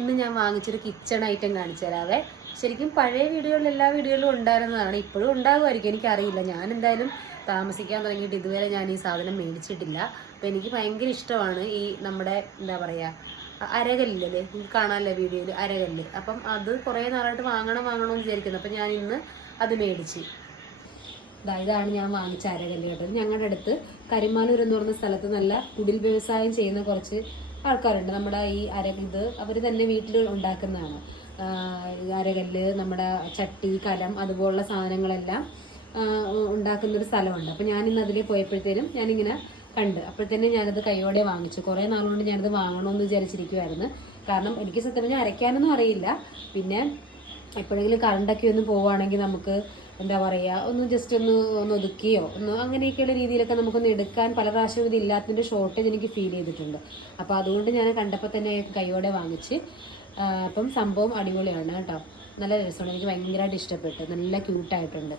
ഇന്ന് ഞാൻ വാങ്ങിച്ചൊരു kitchen item കാണിച്ചു തരാവേ. ശരിക്കും പഴയ വീഡിയോകളിൽ എല്ലാ വീഡിയോയിലും ഉണ്ടായിരുന്നതാണ്, ഇപ്പോഴും ഉണ്ടാകുമായിരിക്കും, എനിക്കറിയില്ല. ഞാൻ എന്തായാലും താമസിക്കാൻ തുടങ്ങിയിട്ട് ഇതുവരെ ഞാൻ ഈ സാധനം മേടിച്ചിട്ടില്ല. അപ്പോൾ എനിക്ക് ഭയങ്കര ഇഷ്ടമാണ് ഈ നമ്മുടെ എന്താ പറയുക അരകല്ലില്ലേ, നിങ്ങൾക്ക് കാണാമല്ലോ വീഡിയോയിൽ അരകല്ല്. അപ്പം അത് കുറേ നാളായിട്ട് വാങ്ങണമെന്ന് വിചാരിക്കുന്നു. അപ്പം ഞാൻ ഇന്ന് അത് മേടിച്ച്. ഇതാണ് ഞാൻ വാങ്ങിച്ച അരകല്ല് കേട്ടത്. ഞങ്ങളുടെ അടുത്ത് കരിമാനൂർ എന്ന് പറയുന്ന സ്ഥലത്ത് നല്ല കുടിൽ വ്യവസായം ചെയ്യുന്ന കുറച്ച് ആൾക്കാരുണ്ട്. നമ്മുടെ ഈ ഇത് അവർ തന്നെ വീട്ടിൽ ഉണ്ടാക്കുന്നതാണ്. അരകല്ല്, നമ്മുടെ ചട്ടി, കലം അതുപോലുള്ള സാധനങ്ങളെല്ലാം ഉണ്ടാക്കുന്നൊരു സ്ഥലമുണ്ട്. അപ്പോൾ ഞാനിന്ന് അതിൽ പോയപ്പോഴത്തേനും ഞാനിങ്ങനെ കണ്ട്. അപ്പോഴത്തേനും ഞാനത് കൈയോടെ വാങ്ങിച്ചു. കുറേ നാളുകൊണ്ട് ഞാനത് വാങ്ങണമെന്ന് വിചാരിച്ചിരിക്കുമായിരുന്നു. കാരണം എനിക്ക് സത്യം പറഞ്ഞാൽ അരയ്ക്കാനൊന്നും അറിയില്ല. പിന്നെ എപ്പോഴെങ്കിലും കറണ്ടൊക്കെ ഒന്ന് പോവുകയാണെങ്കിൽ നമുക്ക് എന്താ പറയുക ഒന്ന് ജസ്റ്റ് ഒന്ന് ഒതുക്കിയോ അങ്ങനെയൊക്കെയുള്ള രീതിയിലൊക്കെ നമുക്കൊന്ന് എടുക്കാൻ പല പ്രാവശ്യം ഇത് ഇല്ലാത്തതിൻ്റെ ഷോർട്ടേജ് എനിക്ക് ഫീൽ ചെയ്തിട്ടുണ്ട്. അപ്പോൾ അതുകൊണ്ട് ഞാൻ കണ്ടപ്പോൾ തന്നെ കൈയോടെ വാങ്ങിച്ച്. അപ്പം സംഭവം അടിപൊളിയാണ് കേട്ടോ, നല്ല രസമാണ്. എനിക്ക് ഭയങ്കരമായിട്ട് ഇഷ്ടപ്പെട്ടു, നല്ല ക്യൂട്ടായിട്ടുണ്ട്.